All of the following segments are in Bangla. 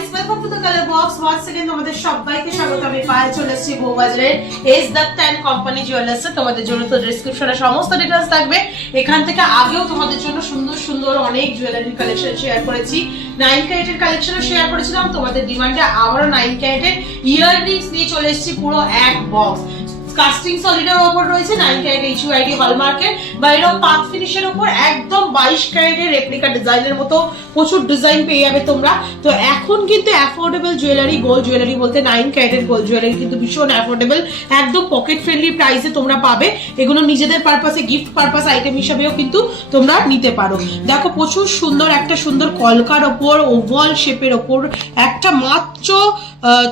Guys, welcome to the colour box. Once again তোমাদের সবাইকে স্বাগত। আমি পায়ে চলে এসেছি বউবাজারের S Datta and company jewellers এ। তোমাদের জন্য তো ডেসক্রিপশনে সমস্ত ডিটেইলস থাকবে। এখান থেকে আগেও তোমাদের জন্য সুন্দর সুন্দর অনেক জুয়েলারি কালেকশন শেয়ার করেছি। 9 ক্যারেটের কালেকশনও শেয়ার করেছিলাম। তোমাদের ডিমান্ডে আবারও 9 ক্যারেটের ইয়াররিংস নিয়ে চলে এসেছি পুরো এক বক্স। কাস্টিং সলিডের উপর রয়েছে 9 ক্যারেট এইচইউআইডি হলমার্কের, বা এরকম পাত ফিনিশের উপর একদম 22 ক্যারেটের রেপ্লিকা ডিজাইনের মতো প্রচুর ডিজাইন পেয়ে যাবে তোমরা। তো এখন কিন্তু অ্যাফোর্ডেবল জুয়েলারি, গোল্ড জুয়েলারি বলতে 9 ক্যারেটের গোল্ড জুয়েলারি কিন্তু ভীষণ অ্যাফোর্ডেবল, একদম পকেট ফ্রেন্ডলি প্রাইসে তোমরা পাবে। এগুলো নিজেদের পারপাসে, গিফট পারপাস আইটেম হিসেবেও কিন্তু তোমরা নিতে পারো। দেখো প্রচুর সুন্দর একটা সুন্দর কলকার ওপর ওভাল শেপের ওপর একটা মাত্র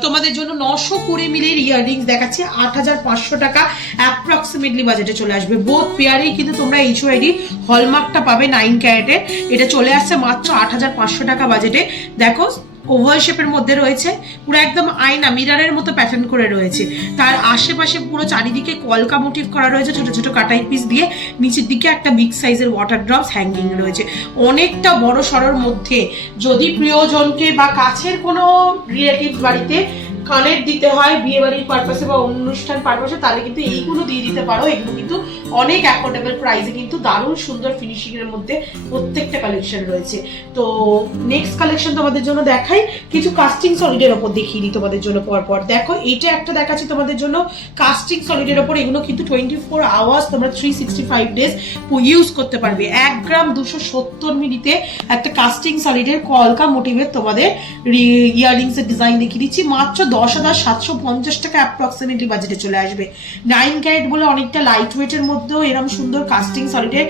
তোমাদের জন্য 920 মিলির ইয়াররিংস দেখাচ্ছি। 8500 টাকা অ্যাপ্রক্সিমেটলি বাজেটে চলে আসবে। বোথ পেয়ারেই কিন্তু তোমরা এইচইউআইডি হলমার্কটা পাবে 9 ক্যারেটের। এটা চলে আসছে মাত্র 8500 টাকা বাজেটে। দেখো ওভাল শেপের মধ্যে রয়েছে, পুরো একদম আয়না মিরারের মতো প্যাটার্ন করে রয়েছে। তার আশেপাশে পুরো চারিদিকে কলকা মোটিভ করা রয়েছে ছোট ছোট কাটাই পিস দিয়ে। নিচের দিকে একটা বিগ সাইজের ওয়াটার ড্রপস হ্যাঙ্গিং রয়েছে। অনেকটা বড় সড়োর মধ্যে যদি প্রিয়জনকে বা কাছের কোনো রিলেটিভ বাড়িতে কানের দিতে হয় বিয়ে বাড়ির পারপাসে বা অনুষ্ঠান পারপাসে, তাহলে কিন্তু এইগুলো দিয়ে দিতে পারো। এগুলো কিন্তু অনেক অ্যাফোর্ডেবল প্রাইসে কিন্তু দারুণ সুন্দর ফিনিশিং এর মধ্যে প্রত্যেকটা কালেকশন রয়েছে। তো নেক্সট কালেকশন তোমাদের জন্য দেখাই, কিছু কাস্টিং সলিডের ওপর দেখিয়ে দিই তোমাদের জন্য পরপর। দেখো এটা একটা দেখাচ্ছি তোমাদের জন্য কাস্টিং সলিডের ওপর। এগুলো কিন্তু 24 আওয়ার্স তোমরা 365 ডেজ ইউজ করতে পারবে। 1 গ্রাম 270 মিলিতে একটা কাস্টিং সলিডের কলকা মোটিভের তোমাদের ইয়াররিংস এর ডিজাইন দেখিয়ে দিচ্ছি। মাত্র 10,750 টাকা অ্যাপ্রক্সিমেটলি বাজেটে চলে আসবে। 9 ক্যারেট বলে অনেকটা লাইট ওয়েটের মধ্যেও এরকম সুন্দর কাস্টিং সলিডের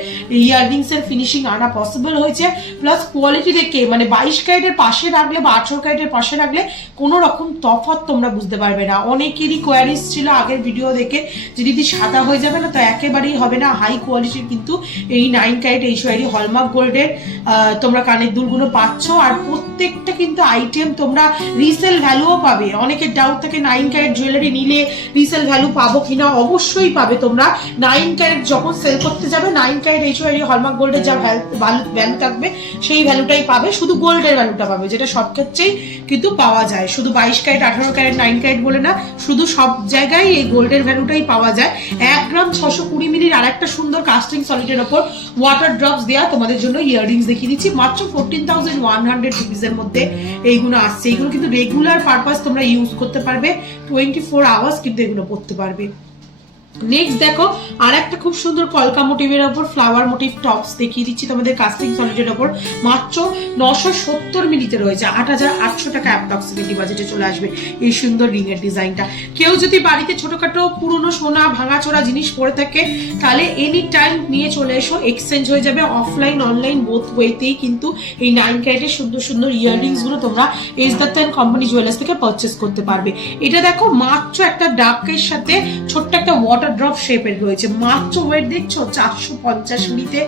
ইয়াররিংস এর ফিনিশিং আনা পসিবল হয়েছে। প্লাস কোয়ালিটি দেখে মানে 22 ক্যারেটের পাশে রাখলে বা 18 ক্যারেটের পাশে রাখলে কোনো রকম তফাৎ তোমরা বুঝতে পারবে না। অনেকেরই কোয়ারিজ ছিল আগের ভিডিও দেখে যে দিদি সাদা হয়ে যাবে না, তো একেবারেই হবে না। হাই কোয়ালিটির কিন্তু এই 9 ক্যারেট এইচইউআইডি হলমার্ক গোল্ডের তোমরা কানের দুলগুলো পাচ্ছ। আর প্রত্যেকটা কিন্তু আইটেম তোমরা রিসেল ভ্যালুও পাবে। অনেকের ডাউট থাকে 9 ক্যারেট জুয়েলারি নিলে রিসেল ভ্যালু পাবো কিনা। অবশ্যই পাবে তোমরা। 9 ক্যারেট যখন সেল করতে যাবে 9 ক্যারেট এইচইউআইডি হলমার্ক গোল্ডের যা ভ্যালু থাকবে সেই ভ্যালুটাই পাবে, শুধু গোল্ডের ভ্যালুটা পাবে, যেটা সব ক্ষেত্রেই কিন্তু পাওয়া যায়। শুধু 22 ক্যারেট 18 ক্যারেট 9 ক্যারেট বলে না, শুধু সব জায়গায় এই গোল্ডের ভ্যালুটাই পাওয়া যায়। 1 গ্রাম 620 মিলির আর একটা সুন্দর কাস্টিং সলিডের ওপর ওয়াটার ড্রপস দেওয়া তোমাদের জন্য ইয়াররিংস দেখিয়ে দিচ্ছি। মাত্র 14,100 রুপিসের মধ্যে এইগুলো আসছে। এইগুলো কিন্তু রেগুলার পারপাস তোমরা ইউজ করতে পারবে। 24 আওয়ার্স কিন্তু এগুলো পড়তে পারবে। নেক্সট দেখো আর একটা খুব সুন্দর কলকা মোটিভের ওপর ফ্লাওয়ার মোটিভ টপস দেখিয়ে দিচ্ছি তোমাদের কাস্টিং সলিডের ওপর। মাত্র 970 মিলিতে রয়েছে। 8,800 টাকা অ্যাপ্রক্সিমেটলি বাজেটে চলে আসবে এই সুন্দর রিং এর ডিজাইনটা। কেউ যদি বাড়িতে ছোটখাটো পুরনো সোনা ভাঙাচোরা জিনিস পড়ে থাকে তাহলে এনি টাইম নিয়ে চলে এসো, এক্সচেঞ্জ হয়ে যাবে। অফলাইন অনলাইন বোথ ওয়েতেই কিন্তু এই 9 ক্যারেটের সুন্দর সুন্দর ইয়াররিংস গুলো তোমরা S Datta and company jewellers থেকে পারচেস করতে পারবে। এটা দেখো মাত্র একটা ডাকের সাথে ছোট্ট একটা ওয়াটার ড্রপ শেপের রয়েছে। মাত্র ওয়েট দেখছো 450 মিলিতে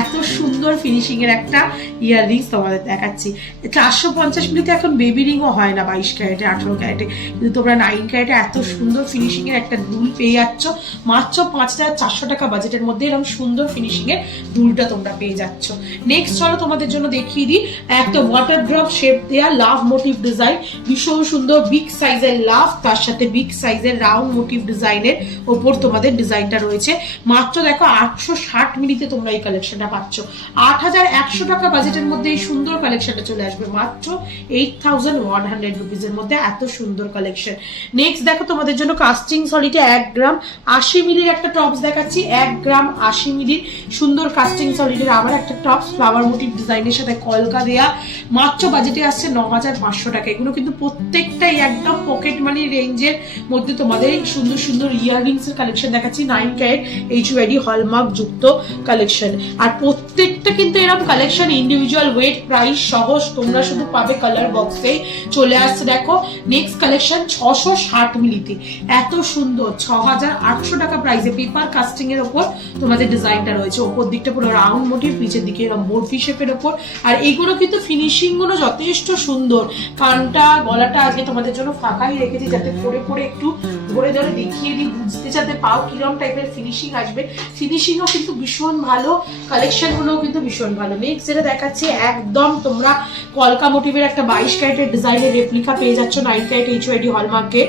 এত সুন্দর ফিনিশিং এর একটা ইয়াররিংস তোমাদের দেখাচ্ছি। 450 মিলিতে এখন বেবি রিংও হয় না 22 ক্যারেটে 18 ক্যারেটে, কিন্তু তোমরা 9 ক্যারেটে এত সুন্দর ফিনিশিং এর একটা দুল পেয়ে যাচ্ছ। মাত্র 5,400 টাকা বাজেটের মধ্যে এরকম সুন্দর ফিনিশিং এর দুলটা তোমরা পেয়ে যাচ্ছ। নেক্সট চলো তোমাদের জন্য দেখিয়ে দিই একটা ওয়াটার ড্রপ শেপ দেয়া লাভ মোটিভ ডিজাইন। ভীষণ সুন্দর বিগ সাইজের লাভ, তার সাথে বিগ সাইজের রাউন্ড মোটিভ ডিজাইনের ওপর তোমাদের ডিজাইনটা রয়েছে। মাত্র দেখো 860 মিলিতে তোমরা এই কালেকশনটা পাচ্ছ। 8,100 টাকা বাজেটের মধ্যে এই সুন্দর কালেকশনটা চলে আসবে মাত্র 8,100 রুপিসের মধ্যে। এত সুন্দর কালেকশন। নেক্সট দেখো তোমাদের জন্য কাস্টিং সলিডে 1 গ্রাম 80 মিলির একটা টপস দেখাচ্ছি। 1 গ্রাম 80 মিলির সুন্দর কাস্টিং সলিডের আবার একটা টপস ফ্লাওয়ার মোটিভ ডিজাইনের সাথে কলকা দেয়া। মাত্র বাজেটে আসছে 9,500 টাকা। এগুলো কিন্তু প্রত্যেকটাই একদম পকেট মানি রেঞ্জের মধ্যে তোমাদের সুন্দর সুন্দর ইয়াররিংস এর কালেকশন দেখাচ্ছি। 9 ক্যারেট এইচইউআইডি হলমার্ক যুক্ত কালেকশন। আর প্রত্যেকটা কিন্তু এরকম কালেকশন ইন্ডিভিজুয়াল ওয়েট প্রাইস সহ তোমরা শুধু পাবে কালার বক্সে চলে আসছে। দেখো নেক্সট কালেকশন 660 মিলিতে এত সুন্দর 6,800 টাকা প্রাইসে পেপার কাস্টিং এর ওপর তোমাদের ডিজাইনটা রয়েছে। ওপর দিকটা পুরো রাউন্ড মোটিভ, নিচের দিকে এরকম বরফি শেপের ওপর। আর এইগুলো কিন্তু ফিনিশিং গুলো যথেষ্ট সুন্দর। কানটা গলাটা আজকে তোমাদের জন্য ফাঁকাই রেখেছি যাতে পরে পরে একটু ধরে ধরে দেখিয়ে দিই, বুঝতে যাতে পাও কিরকম টাইপের ফিনিশিং আসবে। ফিনিশিংও কিন্তু ভীষণ ভালো, কালেকশন গুলোও কিন্তু ভীষণ ভালো। নেক্সট যেটা দেখাচ্ছি, একদম তোমরা কলকা মোটিভের একটা 22 ক্যারেটের ডিজাইনের রেপ্লিকা পেয়ে যাচ্ছ 9 ক্যারেট HYD হলমার্কে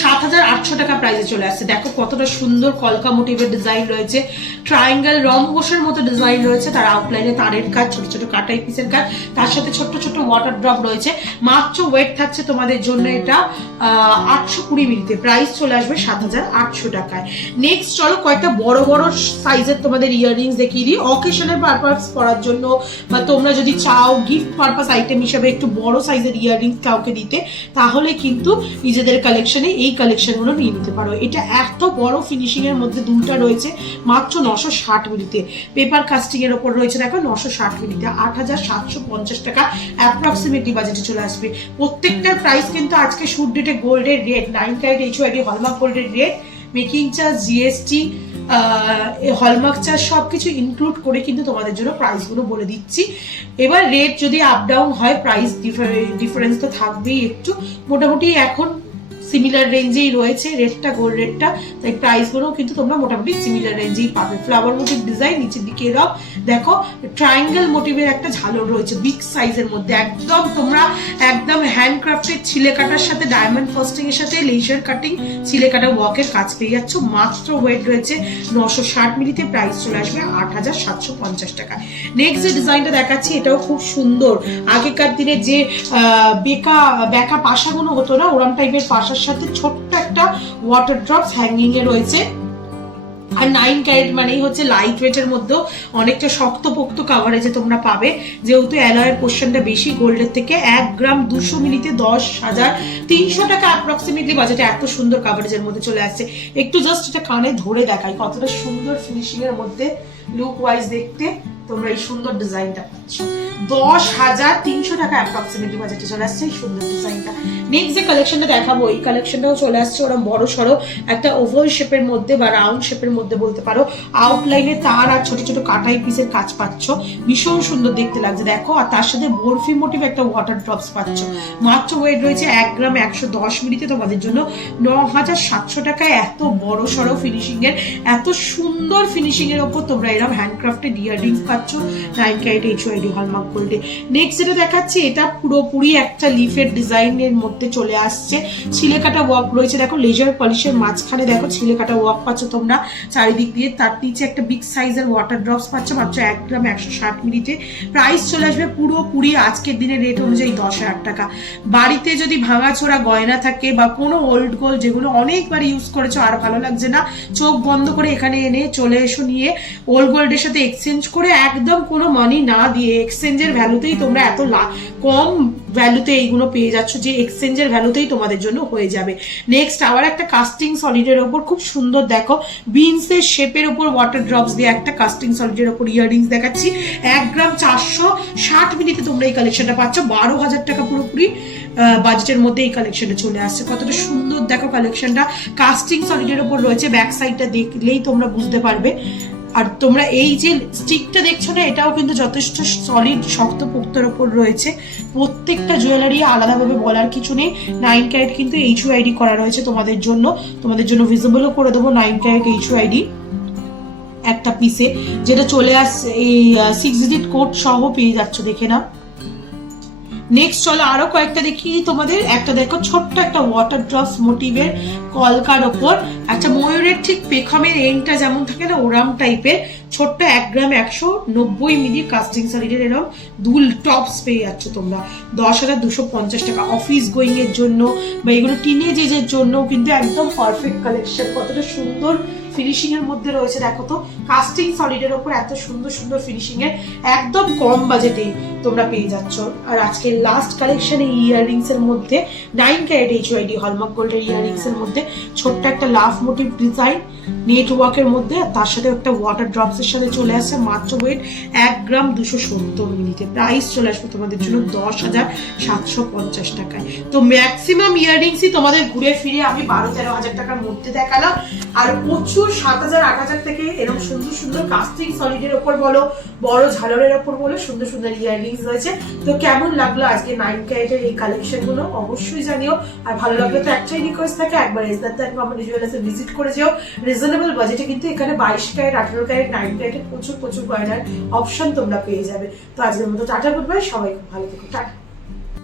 7,800 টাকা প্রাইসে চলে আসছে। দেখো কতটা সুন্দর কলকা মোটিভের ডিজাইন রয়েছে, ট্রায়াঙ্গেল রম্বসের মতো ডিজাইন রয়েছে, তার আউটলাইনে তারের কাজ, ছোট ছোট কাটাই পিসের কাজ, তার সাথে ছোট্ট ছোট্ট ওয়াটার ড্রপ রয়েছে। মাত্র ওয়েট থাকছে তোমাদের জন্য এটা 820 মিলিতে, প্রাইস চলে আসবে 7,800 টাকায়। নেক্সট চলো কয়েকটা বড় বড় সাইজের তোমাদের ইয়াররিংস দেখিয়ে দিই, অকেশনের পারপাস পরার জন্য, বা তোমরা যদি চাও গিফট পারপাস আইটেম হিসেবে একটু বড় সাইজের ইয়াররিংস কাউকে দিতে, তাহলে কিন্তু নিজেদের কালেকশনে এই কালেকশনগুলো নিয়ে নিতে পারো। এটা এত বড় ফিনিশিং এর মধ্যে দুটো রয়েছে মাত্র 960 মিলিতে, পেপার কাস্টিং এর উপর রয়েছে দেখো 960 মিলিতে, 8,750 টাকা অ্যাপ্রক্সিমেটলি বাজেটে চলে আসবে। প্রত্যেকটার প্রাইস কিন্তু আজকে শুট ডেটে গোল্ডের রেট, 9 ক্যারেট HYD হলমার্ক গোল্ডের rate, making charge, GST, hallmark charge সবকিছু ইনক্লুড করে কিন্তু তোমাদের জন্য প্রাইস গুলো বলে দিচ্ছি। এবার রেট যদি আপ ডাউন হয়, প্রাইস ডিফারেন্স তো থাকবেই একটু, মোটামুটি এখন সিমিলার রেঞ্জেই রয়েছে রেটটা, গোল্ড রেটটা, তাই প্রাইস গুলো কিন্তু তোমরা মোটামুটি সিমিলার রেঞ্জেই পাবে। ফ্লাওয়ার মোটিভ ডিজাইন, নিচের দিকে এরকম দেখো ট্রায়াঙ্গেল মোটিভের একটা ঝালর রয়েছে বিগ সাইজের মধ্যে, একদম তোমরা একদম হ্যান্ডক্রাফটেড ছিলে কাটার সাথে ডায়মন্ড ফস্টিং এর সাথে লেজার কাটিং ছিলে কাটা ওয়ার্কের কাজ পেয়ে যাচ্ছ। মাত্র ওয়েট রয়েছে 960 মিলিতে, প্রাইস চলে আসবে 8,750 টাকা। নেক্সট যে ডিজাইনটা দেখাচ্ছি, এটাও খুব সুন্দর। আগেকার দিনে যে বেকা পাশাগুলো হতো না, ওরম টাইপের পাশা সাথে ছোট্ট একটা ওয়াটার ড্রপস হ্যাঙ্গিং এ রয়েছে। আর 9 ক্যারেট মানেই হচ্ছে লাইট ওয়েটের মধ্যেও অনেকটা শক্তপোক্ত কাভারেজে তোমরা পাবে, যেহেতু অ্যালয়ের পোর্শনটা বেশি গোল্ডের থেকে। 1 গ্রাম 200 মিলিতে 10,300 টাকা অ্যাপ্রক্সিমেটলি বাজেটে এত সুন্দর কাভারেজের মধ্যে চলে আসছে। একটু জাস্ট এটা কানে ধরে দেখাই কতটা সুন্দর ফিনিশিং এর মধ্যে লুক ওয়াইজ দেখতে তোমরা এই সুন্দর ডিজাইনটা পাচ্ছ। 10,300 টাকা অ্যাপ্রক্সিমেটলি বাজেটে চলে আসছে এই সুন্দর ডিজাইনটা। নেক্সট যে কালেকশনটা দেখাবো, এই কালেকশনটাও চলে আসছে ওরা বড় সড়ো একটা ওভাল শেপের মধ্যে বা রাউন্ড শেপের মধ্যে বলতে পারো, আউটলাইনে তার আর ছোট ছোট কাটাই পিসের কাজ পাচ্ছ, ভীষণ সুন্দর দেখতে লাগছে দেখো। আর তার সাথে বরফি মোটিভ একটা ওয়াটার ড্রপস পাচ্ছ। মাত্র ওয়েট রয়েছে 1 গ্রাম 110 মিলিতে, তোমাদের জন্য 9,700 টাকায় এত বড় সড়ো ফিনিশিং এর, এত সুন্দর ফিনিশিং এর ওপর তোমরা এরকম হ্যান্ডক্রাফটেড ইয়াররিংস পাচ্ছ 9 ক্যারেট HYD হলমার্ক গোল্ডে। নেক্সট যেটা দেখাচ্ছি, এটা পুরোপুরি একটা লিফের ডিজাইনের মধ্যে চলে আসছে, ছিলে কাটা ওয়ার্ক রয়েছে দেখো, লেজার পলিশের মাঝখানে দেখো ছিলে কাটা ওয়ার্ক পাচ্ছ তোমরা চারিদিক দিয়ে, তার নিচে একটা বিগ সাইজের ওয়াটার ড্রপস পাচ্ছ মাত্র 1 গ্রাম 160 মিলিতে, প্রাইস চলে আসবে পুরোপুরি আজকের দিনের রেট অনুযায়ী 10,000 টাকা। বাড়িতে যদি ভাঙাচোরা গয়না থাকে বা কোনো ওল্ড গোল্ড যেগুলো অনেকবার ইউজ করেছো আর ভালো লাগছে না, চোখ বন্ধ করে এখানে এনে চলে এসো নিয়ে ওল্ড গোল্ডের সাথে এক্সচেঞ্জ করে, একদম কোনো মানি না দিয়ে এক্সচেঞ্জের ভ্যালুতেই তোমরা এত কম ভ্যালুতে এইগুলো পেয়ে যাচ্ছ যে এক্সচেঞ্জের ভ্যালুতেই তোমাদের জন্য হয়ে যাবে। নেক্সট আবার একটা কাস্টিং সলিডের ওপর খুব সুন্দর দেখো বিনসের শেপের ওপর ওয়াটার ড্রপস দিয়ে একটা কাস্টিং সলিডের ওপর ইয়াররিংস দেখাচ্ছি। 1 গ্রাম 460 মিলিতে তোমরা এই কালেকশনটা পাচ্ছ, 12,000 টাকা পুরোপুরি বাজেটের মধ্যে এই কালেকশনটা চলে আসছে। কতটা সুন্দর দেখো কালেকশনটা, কাস্টিং সলিডের ওপর রয়েছে, ব্যাক সাইডটা দেখলেই তোমরা বুঝতে পারবে। আর তোমরা এই যে স্টিকটা দেখছো না, এটাও কিন্তু যথেষ্ট সলিড শক্ত পোক্তর ওপর রয়েছে। প্রত্যেকটা জুয়েলারি আলাদাভাবে বলার কিছু নেই। 9 ক্যারেট কিন্তু HYD করা রয়েছে তোমাদের জন্য ভিজিবলও করে দেবো 9 ক্যারেট HYD একটা পিসে, যেটা চলে আসছে এই 6 ডিজিট কোড সহ পেয়ে যাচ্ছ, দেখে না। নেক্সট চলো আরো কয়েকটা দেখি তোমাদের। একটা দেখো ছোট্ট একটা ওয়াটার ড্রপস মোটিভের কলকার ওপর একটা ময়ূরের ঠিক পেখমের এন্ডটা যেমন থাকে না ওরাম টাইপের ছোট্ট 1 গ্রাম 190 মিলি কাস্টিং সলিডের এরকম দুল টপস পেয়ে যাচ্ছ তোমরা 10,250 টাকা। অফিস গোয়িং এর জন্য বা এগুলো টিনেজের জন্য কিন্তু একদম পারফেক্ট কালেকশন। কতটা সুন্দর ফিনিশিং এর মধ্যে রয়েছে দেখো তো, কাস্টিং সলিডের ওপর এত সুন্দর সুন্দর ফিনিশিং এর একদম কম বাজেটেই তোমরা পেয়ে যাচ্ছ। আর আজকের লাস্ট কালেকশন এই ইয়াররিংস এর মধ্যে 9 ক্যারেট HYD হলমার্ক গোল্ডের ইয়াররিংস এর মধ্যে ছোট্ট একটা লাভ মোটিভ ডিজাইন, নেটওয়ার্কের মধ্যে, আর তার সাথে একটা ওয়াটার ড্রপস এর সাথে চলে আসছে মাত্র ওয়েট 1 গ্রাম 270 মিলিতে। প্রাইস চলে আসবে তোমাদের জন্য 10,750 টাকায়। তো ম্যাক্সিমাম ইয়াররিংসই তোমাদের ঘুরে ফিরে আমি 12-13 হাজার টাকার মধ্যে দেখালাম, আর প্রচুর 7,000-8,000 থেকে এরকম সুন্দর সুন্দর কাস্টিং সলিডের ওপর বলো, বড় ঝালরের ওপর বলো, সুন্দর সুন্দর ইয়াররিংস রয়েছে। তো কেমন লাগলো আজকে 9 ক্যারেটের এই কালেকশন গুলো অবশ্যই জানিও। আর ভালো লাগলে তো একটাই রিকোয়েস্ট থাকে, একবার এসদার কোম্পানি জুয়েলার্সে ভিজিট করে যেও। রিজনেবল বাজেটে কিন্তু এখানে 22 ক্যারেট, 18 ক্যারেট, 9 ক্যারেটের প্রচুর প্রচুর গয়নার অপশন তোমরা পেয়ে যাবে। তো আজকের মতো টাটা, গুড বাই, সবাই খুব ভালো থেকো, টাটা।